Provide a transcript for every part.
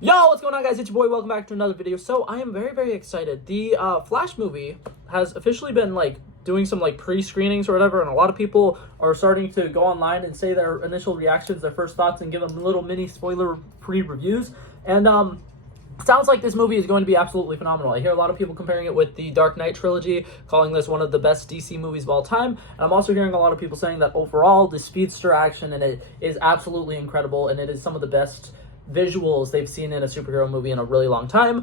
Yo, what's going on, guys? It's your boy. Welcome back to another video. So I am very, very excited. The Flash movie has officially been doing some pre-screenings or whatever, and a lot of people are starting to go online and say their initial reactions, their first thoughts, and give them little mini spoiler-free reviews. And sounds like this movie is going to be absolutely phenomenal. I hear a lot of people comparing it with the Dark Knight trilogy, calling this one of the best DC movies of all time. And I'm also hearing a lot of people saying that overall, the speedster action in it is absolutely incredible, and it is some of the best visuals they've seen in a superhero movie in a really long time.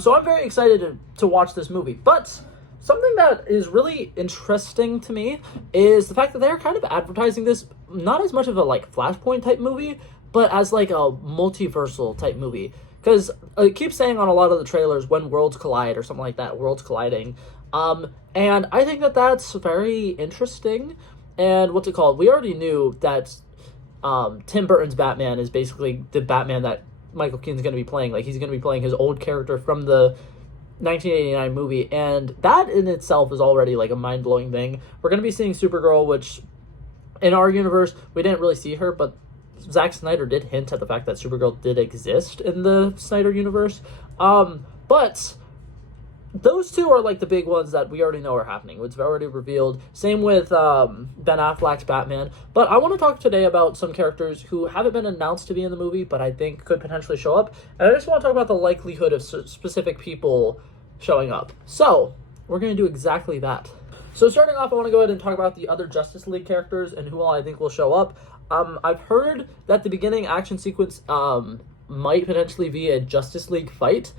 So I'm very excited to watch this movie. But something that is really interesting to me is the fact that they're kind of advertising this not as much of a Flashpoint type movie, but as a multiversal type movie. Because it keeps saying on a lot of the trailers, when worlds collide or something like that, worlds colliding. And I think that that's very interesting. And what's it called? We already knew that Tim Burton's Batman is basically the Batman that Michael Keaton's going to be playing. He's going to be playing his old character from the 1989 movie, and that in itself is already a mind-blowing thing. We're going to be seeing Supergirl, which in our universe, we didn't really see her, but Zack Snyder did hint at the fact that Supergirl did exist in the Snyder universe. But those two are the big ones that we already know are happening. It's already revealed. Same with Ben Affleck's Batman. But I want to talk today about some characters who haven't been announced to be in the movie, but I think could potentially show up. And I just want to talk about the likelihood of specific people showing up. So we're going to do exactly that. So starting off, I want to go ahead and talk about the other Justice League characters and who all I think will show up. I've heard that the beginning action sequence might potentially be a Justice League fight,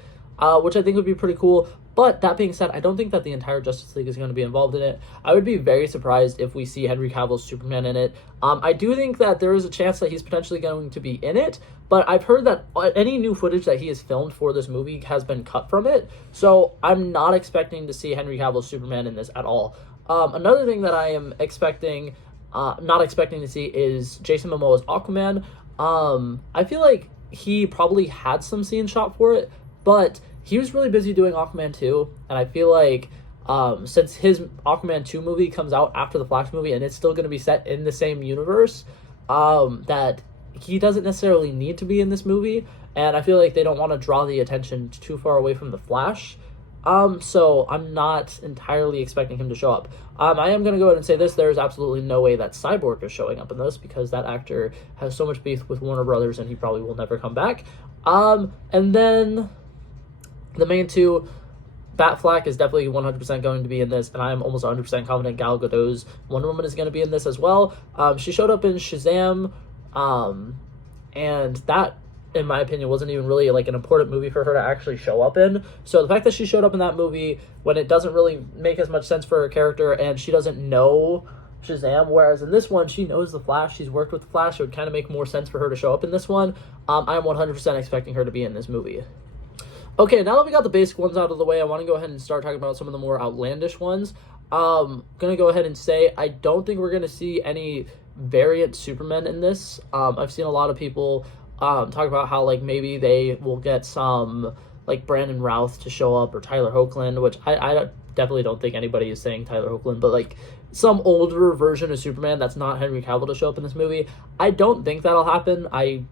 which I think would be pretty cool. But that being said, I don't think that the entire Justice League is going to be involved in it. I would be very surprised if we see Henry Cavill's Superman in it. I do think that there is a chance that he's potentially going to be in it, but I've heard that any new footage that he has filmed for this movie has been cut from it, so I'm not expecting to see Henry Cavill's Superman in this at all. Another thing that I am not expecting to see is Jason Momoa's Aquaman. I feel like he probably had some scenes shot for it, but he was really busy doing Aquaman 2, and I feel like since his Aquaman 2 movie comes out after the Flash movie and it's still going to be set in the same universe, that he doesn't necessarily need to be in this movie, and I feel like they don't want to draw the attention too far away from the Flash. So I'm not entirely expecting him to show up. I am going to go ahead and say this, there's absolutely no way that Cyborg is showing up in this, because that actor has so much beef with Warner Brothers and he probably will never come back. And then the main two, Batfleck is definitely 100% going to be in this, and I am almost 100% confident Gal Gadot's Wonder Woman is going to be in this as well. She showed up in Shazam, and that, in my opinion, wasn't even really an important movie for her to actually show up in. So the fact that she showed up in that movie when it doesn't really make as much sense for her character, and she doesn't know Shazam, whereas in this one she knows the Flash, she's worked with the Flash, it would kind of make more sense for her to show up in this one. I'm 100% expecting her to be in this movie. Okay, now that we got the basic ones out of the way, I want to go ahead and start talking about some of the more outlandish ones. Gonna go ahead and say I don't think we're gonna see any variant Supermen in this. I've seen a lot of people talk about how maybe they will get some Brandon Routh to show up, or Tyler Hoechlin, which I definitely don't think anybody is saying Tyler Hoechlin, but some older version of Superman that's not Henry Cavill to show up in this movie. I don't think that'll happen. I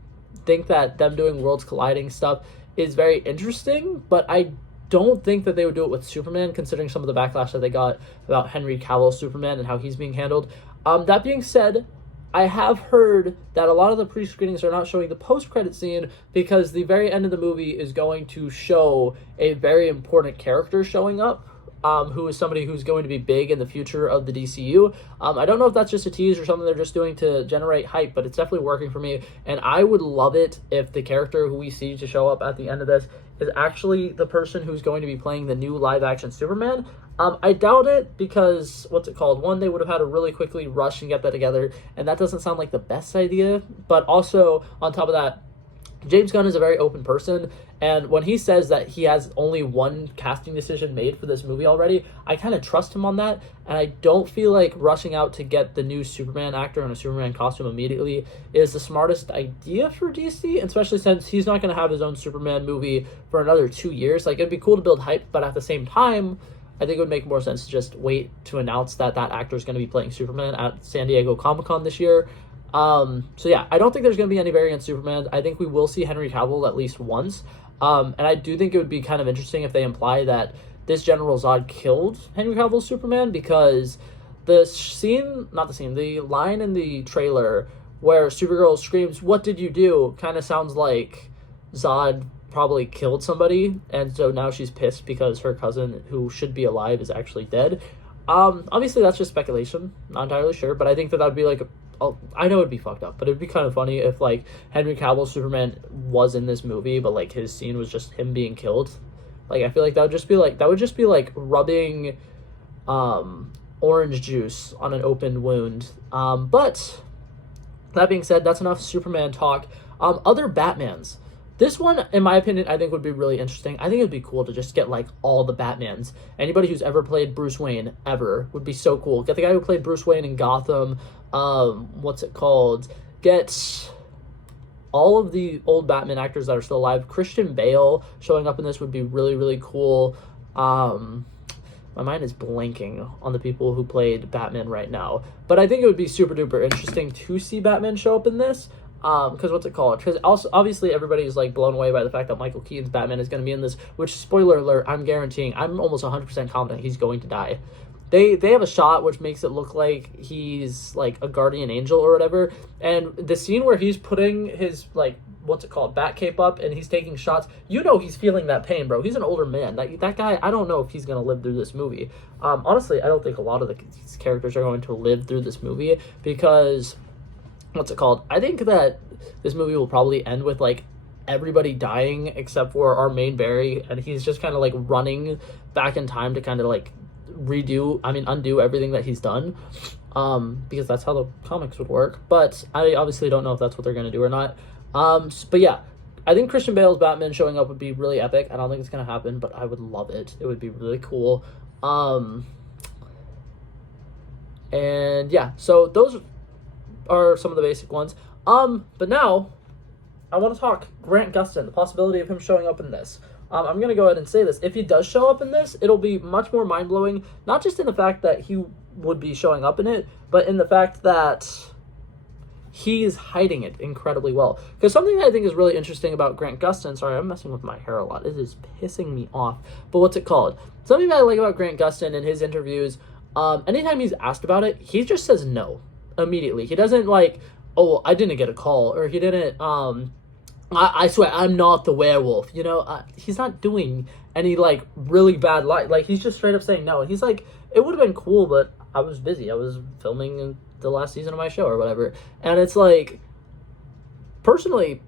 think that them doing worlds colliding stuff is very interesting, but I don't think that they would do it with Superman, considering some of the backlash that they got about Henry Cavill's Superman and how he's being handled. That being said, I have heard that a lot of the pre-screenings are not showing the post-credit scene because the very end of the movie is going to show a very important character showing up, who is somebody who's going to be big in the future of the DCU. I don't know if that's just a tease or something they're just doing to generate hype, but it's definitely working for me, and I would love it if the character who we see to show up at the end of this is actually the person who's going to be playing the new live-action Superman. I doubt it, because, one, they would have had to really quickly rush and get that together, and that doesn't sound like the best idea, but also, on top of that, James Gunn is a very open person, and when he says that he has only one casting decision made for this movie already, I kind of trust him on that, and I don't feel like rushing out to get the new Superman actor in a Superman costume immediately is the smartest idea for DC, especially since he's not going to have his own Superman movie for another 2 years. It'd be cool to build hype, but at the same time, I think it would make more sense to just wait to announce that that actor is going to be playing Superman at San Diego Comic-Con this year. So yeah, I don't think there's going to be any variant Superman. I think we will see Henry Cavill at least once. And I do think it would be kind of interesting if they imply that this General Zod killed Henry Cavill's Superman, because the line in the trailer where Supergirl screams, "What did you do?" kind of sounds like Zod probably killed somebody, and so now she's pissed because her cousin, who should be alive, is actually dead. Obviously that's just speculation, not entirely sure, but I think that would be like, I know it'd be fucked up, but it'd be kind of funny if like Henry Cavill's Superman was in this movie, but like his scene was just him being killed. Like I feel like that would just be like rubbing orange juice on an open wound. But that being said, that's enough Superman talk. Other Batmans. This one, in my opinion, I think would be really interesting. I think it would be cool to just get, like, all the Batmans. Anybody who's ever played Bruce Wayne, ever, would be so cool. Get the guy who played Bruce Wayne in Gotham, Get all of the old Batman actors that are still alive. Christian Bale showing up in this would be really, really cool. My mind is blanking on the people who played Batman right now. But I think it would be super duper interesting to see Batman show up in this. Because also, obviously, everybody's, like, blown away by the fact that Michael Keaton's Batman is going to be in this, which, spoiler alert, I'm almost 100% confident he's going to die. They have a shot which makes it look like he's, like, a guardian angel or whatever, and the scene where he's putting his, like, bat cape up, and he's taking shots, he's feeling that pain, bro. He's an older man. That guy, I don't know if he's going to live through this movie. Honestly, I don't think a lot of these characters are going to live through this movie, because I think that this movie will probably end with, like, everybody dying except for our main Barry, and he's just kind of, like, running back in time to kind of, like, undo everything that he's done, because that's how the comics would work, but I obviously don't know if that's what they're going to do or not. But yeah, I think Christian Bale's Batman showing up would be really epic. I don't think it's going to happen, but I would love it. It would be really cool. And yeah, so those are some of the basic ones. But now I want to talk Grant Gustin, the possibility of him showing up in this. I'm going to go ahead and say this. If he does show up in this, it'll be much more mind-blowing, not just in the fact that he would be showing up in it, but in the fact that he's hiding it incredibly well. Because something that I think is really interesting about Grant Gustin, sorry, I'm messing with my hair a lot. It is pissing me off. But something that I like about Grant Gustin in his interviews, anytime he's asked about it, he just says no immediately. He doesn't like, "Oh, I didn't get a call," or he didn't, I swear, I'm not the werewolf, he's not doing any, like, really bad like, he's just straight up saying no, and he's like, "It would have been cool, but I was busy, I was filming the last season of my show," or whatever, and it's like, personally,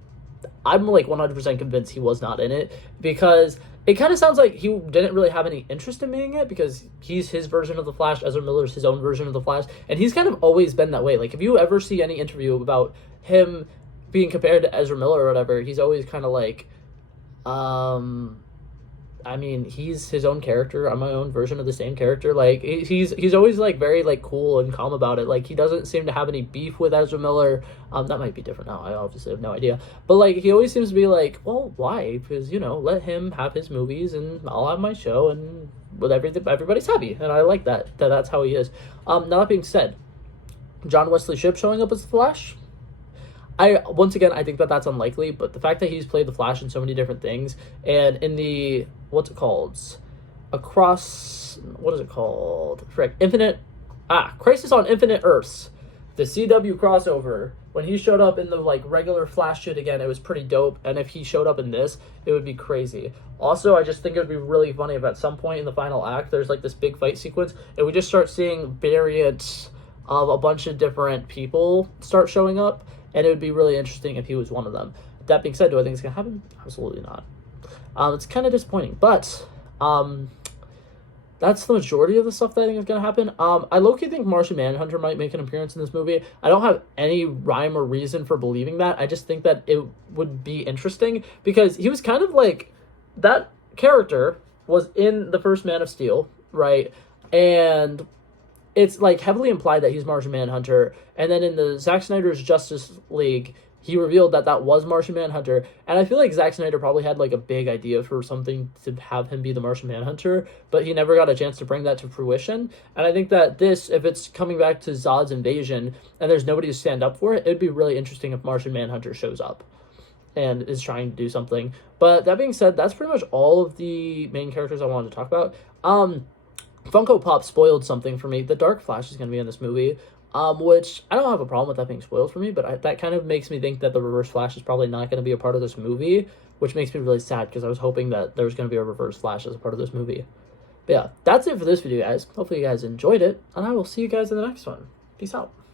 I'm, like, 100% convinced he was not in it, because it kind of sounds like he didn't really have any interest in being it, because he's his version of the Flash, Ezra Miller's his own version of the Flash, and he's kind of always been that way. Like, if you ever see any interview about him being compared to Ezra Miller or whatever, he's always kind of like, he's his own character, I'm my own version of the same character. Like, he's always, like, very, like, cool and calm about it. Like, he doesn't seem to have any beef with Ezra Miller. That might be different now, I obviously have no idea. But, like, he always seems to be like, well, why? Because, let him have his movies, and I'll have my show, and with everybody's happy. And I like that's how he is. Now, that being said, John Wesley Shipp showing up as the Flash, I think that that's unlikely, but the fact that he's played the Flash in so many different things, and in the, Crisis on Infinite Earths, the CW crossover, when he showed up in the, like, regular Flash shit again, it was pretty dope, and if he showed up in this, it would be crazy. Also, I just think it would be really funny if at some point in the final act, there's, like, this big fight sequence, and we just start seeing variants of a bunch of different people start showing up, and it would be really interesting if he was one of them. That being said, do I think it's going to happen? Absolutely not. It's kind of disappointing, but that's the majority of the stuff that I think is going to happen. I low-key think Martian Manhunter might make an appearance in this movie. I don't have any rhyme or reason for believing that. I just think that it would be interesting, because he was kind of like, that character was in the first Man of Steel, right? And it's, like, heavily implied that he's Martian Manhunter, and then in the Zack Snyder's Justice League, he revealed that that was Martian Manhunter, and I feel like Zack Snyder probably had like a big idea for something to have him be the Martian Manhunter, but he never got a chance to bring that to fruition. And I think that this, if it's coming back to Zod's invasion and there's nobody to stand up for it, it'd be really interesting if Martian Manhunter shows up and is trying to do something. But that being said, that's pretty much all of the main characters I wanted to talk about. Funko Pop spoiled something for me. The Dark Flash is going to be in this movie, which I don't have a problem with that being spoiled for me, but that kind of makes me think that the Reverse Flash is probably not going to be a part of this movie, which makes me really sad because I was hoping that there was going to be a Reverse Flash as a part of this movie. But yeah, that's it for this video, guys. Hopefully you guys enjoyed it, and I will see you guys in the next one. Peace out.